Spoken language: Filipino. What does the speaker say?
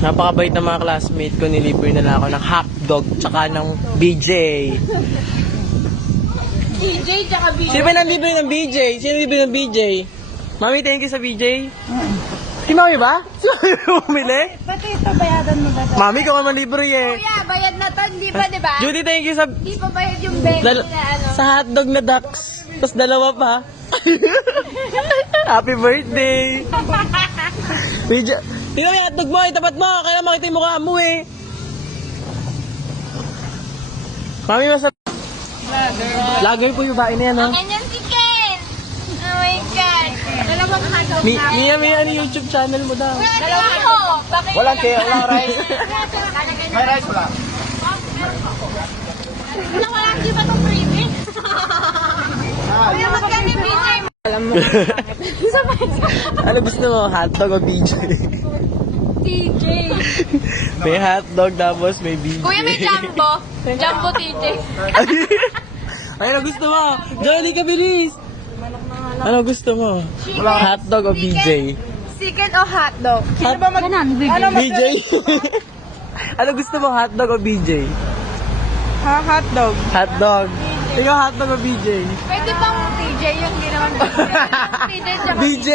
Napakabait ng mga classmate ko, nilibre na lang ako ng hotdog tsaka ng BJ. BJ tsaka BJ. Sino ba nang-libre ng BJ? Sino libre ng BJ? Mami, thank you sa BJ. Si Mami ba? Si Mami bumili? Pati ito, bayadan mo ba? Mami, ikaw naman libre eh. Kuya, bayad na to, hindi ba, di ba? Judy, thank you sa... Hindi pa bayad yung baby na ano. Sa hotdog na ducks. Tapos dalawa pa. Happy birthday! BJ, tingnan mo yung hotdog mo, itapat mo. Kaya makita yung mukha mo eh. Mami, masarap. Lager po yung bain na yan, ha? Ganyan si Ken! Oh my God! Dalawang hotdog na. Mia, ano YouTube channel mo daw? Dalawang hotdog. Bakit? Walang kaya, walang rice. May rice wala. Wala, di ba itong freebie? Kuya, magkano yung BJ mo? Alam mo. Ano gusto mo? Hotdog o BJ? TJ. May hotdog tapos may BJ. Kuya, may jumbo. Jumbo TJ. Ano gusto mo? Johnny, ka bilis! Ano gusto mo? Hotdog o BJ? Chicken o hotdog? Sino ba mag... Ano BJ? Ano gusto mo? Hotdog o BJ? Ha, hotdog. Hotdog. Ikaw hotdog o BJ? Pwede bang TJ yung hindi naman BJ? TJ tsaka BJ!